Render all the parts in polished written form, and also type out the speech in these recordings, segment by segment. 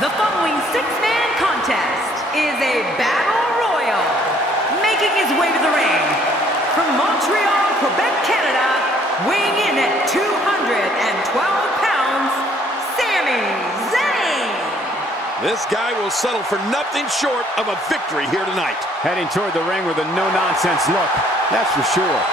The following six-man contest is a battle royal. Making his way to the ring from Montreal, Quebec, Canada, weighing in at 212 pounds, Sami Zayn. This guy will settle for nothing short of a victory here tonight. Heading toward the ring with a no-nonsense look, that's for sure.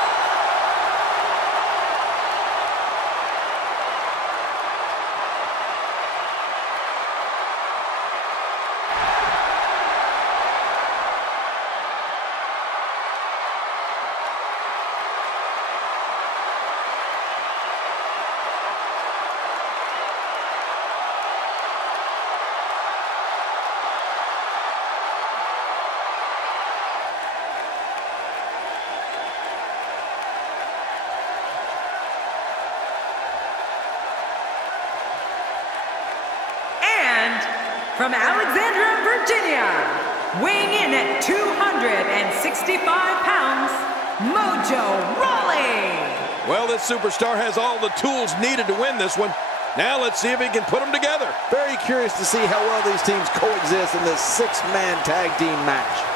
From Alexandria, Virginia, weighing in at 265 pounds, Mojo Rawley. Well, this superstar has all the tools needed to win this one. Now let's see if he can put them together. Very curious to see how well these teams coexist in this six-man tag team match.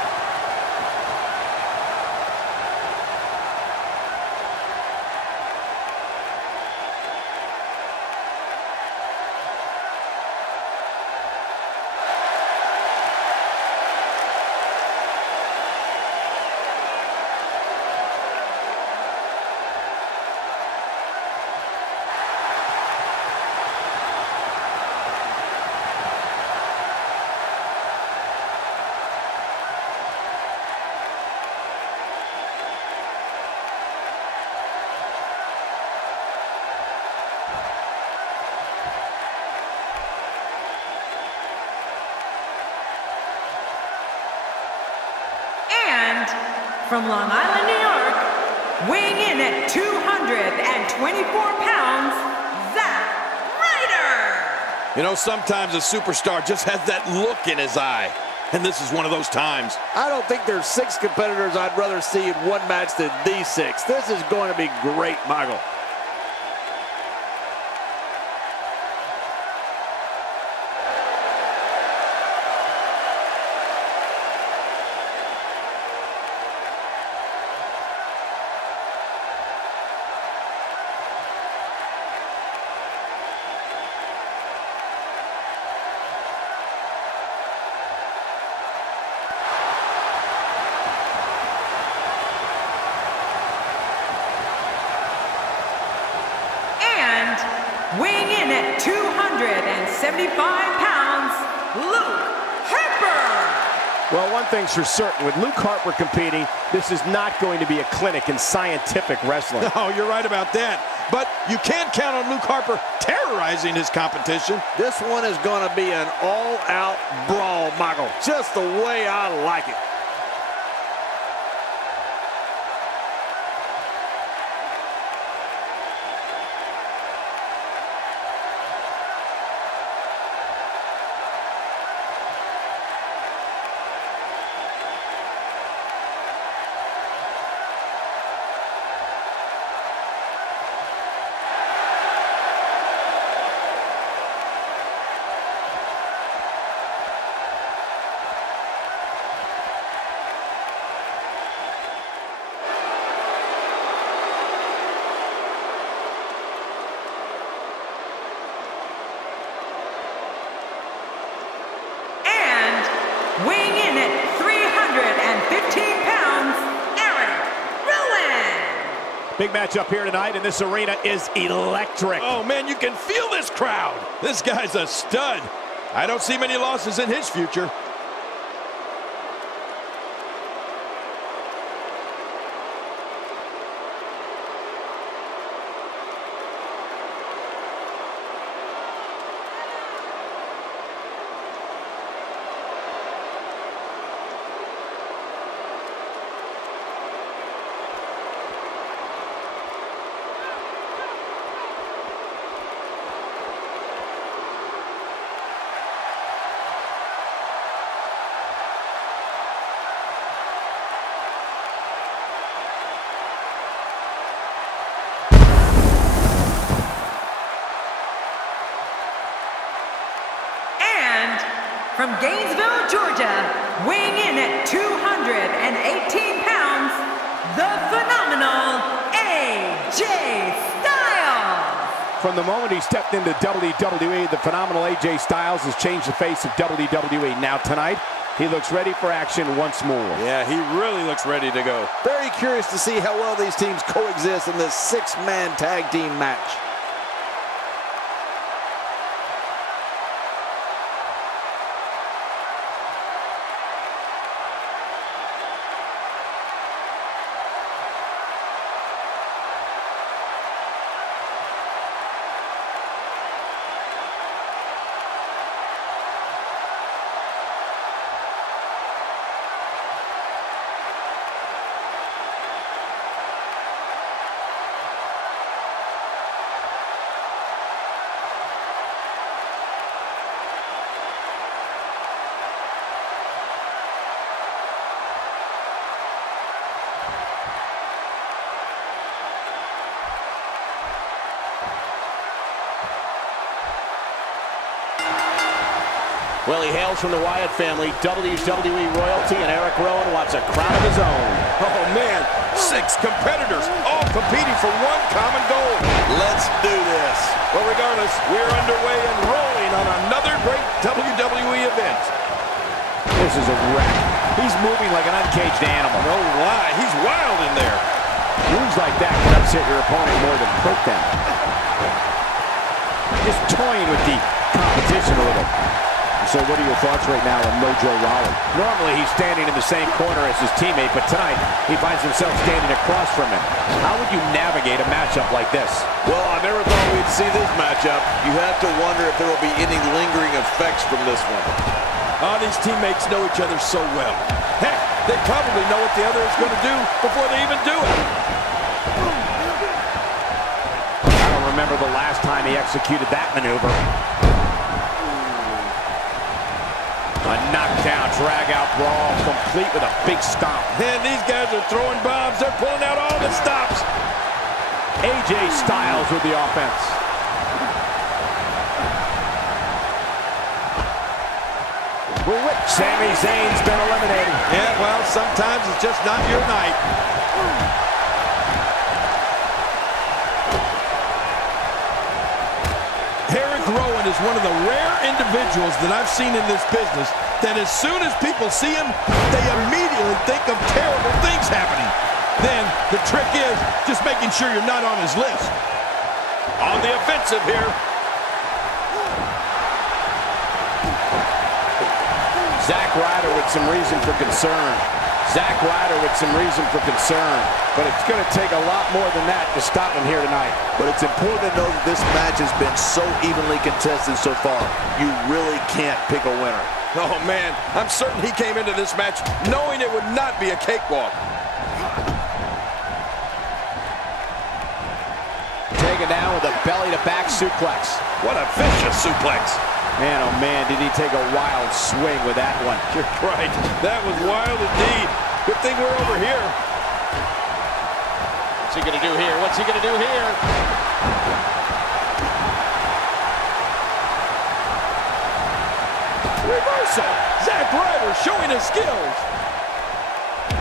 From Long Island, New York, weighing in at 224 pounds, Zack Ryder. You know, sometimes a superstar just has that look in his eye. And this is one of those times. I don't think there's six competitors I'd rather see in one match than these six. This is going to be great, Michael. Weighing in at 275 pounds, Luke Harper. Well, one thing's for certain, with Luke Harper competing, this is not going to be a clinic in scientific wrestling. No, you're right about that. But you can't count on Luke Harper terrorizing his competition. This one is going to be an all-out brawl, Michael. Just the way I like it. Weighing in at 315 pounds, Eric Rowan. Big match up here tonight, and this arena is electric. Oh, man, you can feel this crowd. This guy's a stud. I don't see many losses in his future. from Gainesville, Georgia, weighing in at 218 pounds, the phenomenal AJ Styles. From the moment he stepped into WWE, the phenomenal AJ Styles has changed the face of WWE. Now tonight, he looks ready for action once more. Yeah, he really looks ready to go. Very curious to see how well these teams coexist in this six-man tag team match. Well, he hails from the Wyatt family, WWE royalty, and Eric Rowan wants a crowd of his own. Oh, man, 6 competitors, all competing for one common goal. Let's do this. Well, regardless, we're underway and rolling on another great WWE event. This is a wreck. He's moving like an uncaged animal. No lie, he's wild in there. Moves like that can upset your opponent more than hurt them. Just toying with the competition a little. So what are your thoughts right now on Mojo Rawley? Normally he's standing in the same corner as his teammate, but tonight he finds himself standing across from him. How would you navigate a matchup like this? Well, I never thought we'd see this matchup. You have to wonder if there will be any lingering effects from this one. Oh, these teammates know each other so well. Heck, they probably know what the other is going to do before they even do it. I don't remember the last time he executed that maneuver. A knockdown, drag-out brawl, complete with a big stomp. And these guys are throwing bombs. They're pulling out all the stops. AJ Styles with the offense. Sami Zayn's been eliminated. Yeah, well, sometimes it's just not your night. Eric Rowan is one of the rare individuals that I've seen in this business that as soon as people see him, they immediately think of terrible things happening. Then the trick is just making sure you're not on his list. On the offensive here. Zack Ryder with some reason for concern. Zack Ryder with some reason for concern. But it's going to take a lot more than that to stop him here tonight. But it's important to know that this match has been so evenly contested so far. You really can't pick a winner. Oh, man, I'm certain he came into this match knowing it would not be a cakewalk. Taken down with a belly-to-back suplex. What a vicious suplex. Man, oh man, did he take a wild swing with that one. You're right. That was wild indeed. Good thing we're over here. What's he going to do here? What's he going to do here? Reversal. Zack Ryder showing his skills.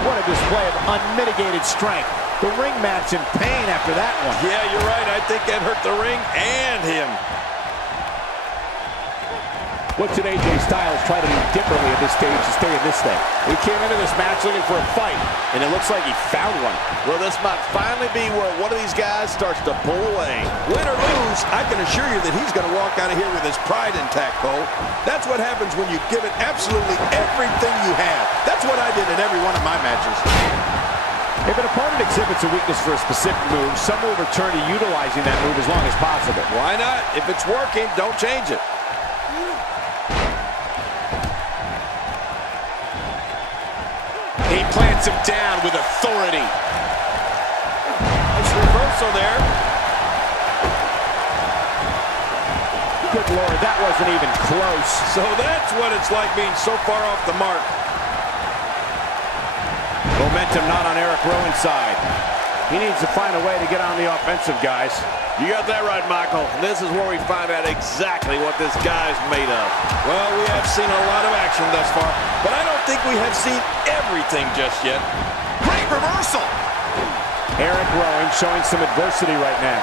What a display of unmitigated strength. The ring mat's in pain after that one. Yeah, you're right. I think that hurt the ring and him. What should AJ Styles try to do differently at this stage to stay in this thing? He came into this match looking for a fight, and it looks like he found one. Well, this might finally be where one of these guys starts to pull away. Win or lose, I can assure you that he's going to walk out of here with his pride intact, Cole. That's what happens when you give it absolutely everything you have. That's what I did in every one of my matches. If an opponent exhibits a weakness for a specific move, some will return to utilizing that move as long as possible. Why not? If it's working, don't change it. He plants him down with authority. Nice reversal there. Good Lord, that wasn't even close. So that's what it's like being so far off the mark. Momentum not on Eric Rowan's side. He needs to find a way to get on the offensive, guys. You got that right, Michael. This is where we find out exactly what this guy's made of. Well, we have seen a lot of action thus far, but I don't think we have seen everything just yet. Great reversal. Eric Rowan showing some adversity right now.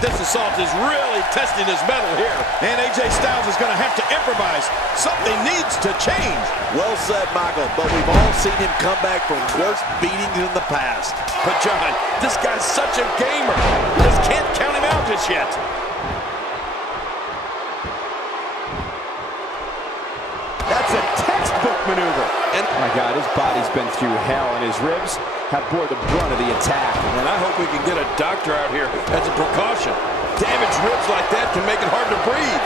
This assault is really testing his mettle here. And AJ Styles is going to have to improvise. Something needs to change. Well said, Michael, but we've all seen him come back from worse beatings in the past. But John, this guy's such a gamer. You just can't count him out just yet. That's a textbook maneuver. And oh my God, his body's been through hell, and his ribs have bore the brunt of the attack. And I hope we can get a doctor out here as a precaution. Damaged ribs like that can make it hard to breathe.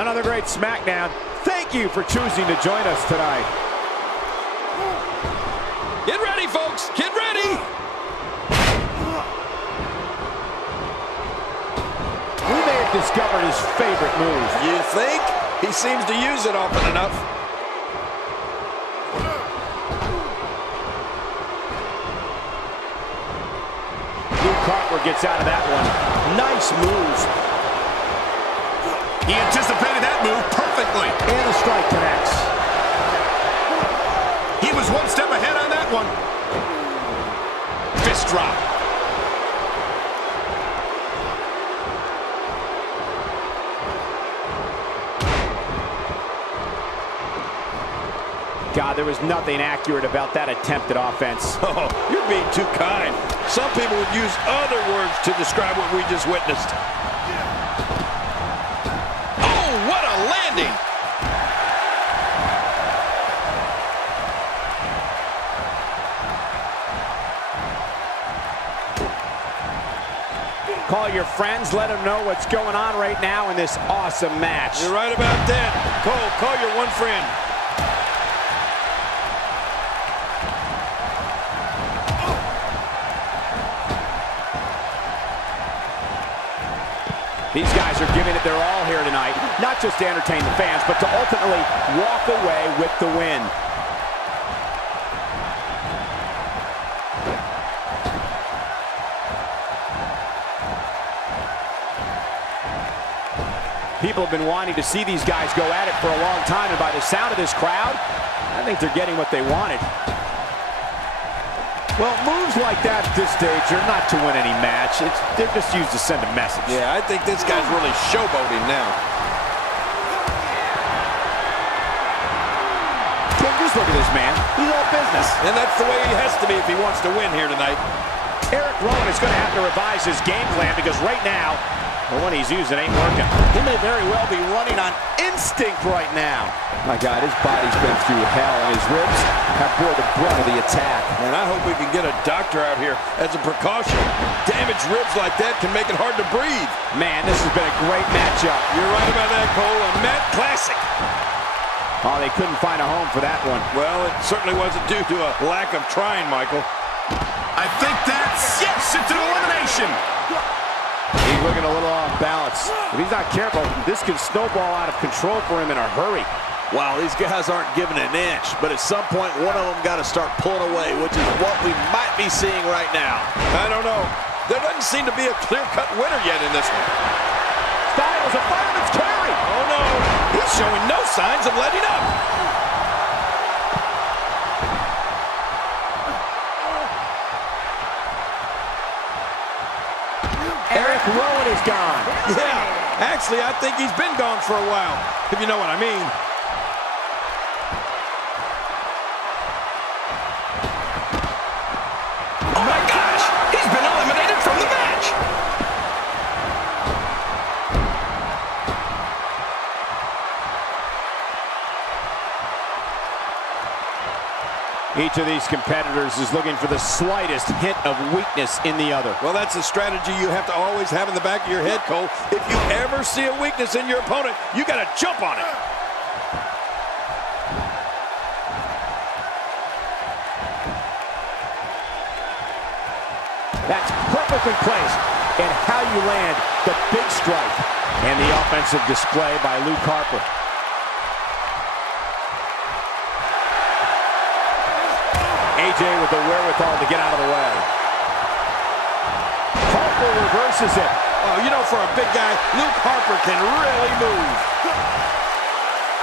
Another great Smackdown. Thank you for choosing to join us tonight. Get ready, folks. Get ready. We may have discovered his favorite move. You think? He seems to use it often enough. Luke Harper gets out of that one. Nice move. He anticipated that move perfectly. And the strike connects. He was one step ahead on that one. Fist drop. God, there was nothing accurate about that attempted offense. Oh, you're being too kind. Some people would use other words to describe what we just witnessed. Oh, what a landing! Call your friends, let them know what's going on right now in this awesome match. You're right about that. Cole, call your one friend. These guys are giving it their all here tonight, not just to entertain the fans, but to ultimately walk away with the win. People have been wanting to see these guys go at it for a long time, and by the sound of this crowd, I think they're getting what they wanted. Well, moves like that at this stage are not to win any match. They're just used to send a message. Yeah, I think this guy's really showboating now. Just look at this man. He's all business. And that's the way he has to be if he wants to win here tonight. Eric Rowan is going to have to revise his game plan because right now, the one he's using ain't working. He may very well be running on instinct right now. My God, his body's been through hell, and his ribs have bore the brunt of the attack. And I hope we can get a doctor out here as a precaution. Damaged ribs like that can make it hard to breathe. Man, this has been a great matchup. You're right about that, Cole. A Matt classic. Oh, they couldn't find a home for that one. Well, it certainly wasn't due to a lack of trying, Michael. I think that's, yes, it's an elimination. He's looking a little off balance. If he's not careful, this can snowball out of control for him in a hurry. Wow, these guys aren't giving an inch, but at some point, one of them got to start pulling away, which is what we might be seeing right now. I don't know. There doesn't seem to be a clear-cut winner yet in this one. Styles, a fireman's carry. Oh, no. He's showing no signs of letting up. Eric Rowan is gone. Yeah, actually, I think he's been gone for a while, if you know what I mean. Oh my gosh, he's been eliminated from the match. Each of these competitors is looking for the slightest hint of weakness in the other. Well, that's a strategy you have to always have in the back of your head, Cole. If you ever see a weakness in your opponent, you got to jump on it. That's perfectly placed in how you land the big strike. And the offensive display by Luke Harper. AJ with the wherewithal to get out of the way. Harper reverses it. Oh, you know, for a big guy, Luke Harper can really move.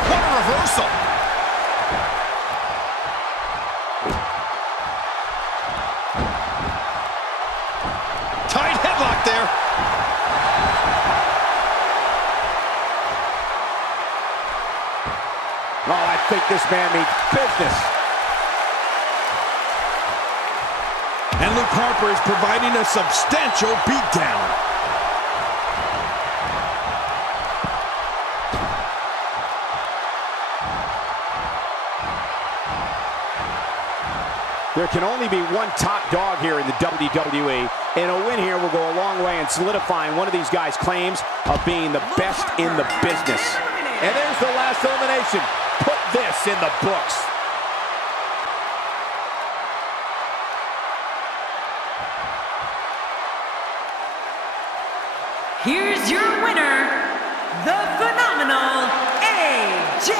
What a reversal. Tight headlock there. Oh, I think this man means business. And Luke Harper is providing a substantial beatdown. There can only be one top dog here in the WWE, and a win here will go a long way in solidifying one of these guys' claims of being the best in the business. And there's the last elimination. Put this in the books. Here's your winner, the phenomenal AJ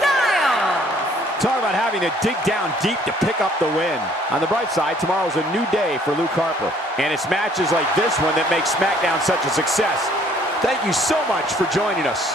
Styles. Talk about having to dig down deep to pick up the win. On the bright side, tomorrow's a new day for Luke Harper. And it's matches like this one that make SmackDown such a success. Thank you so much for joining us.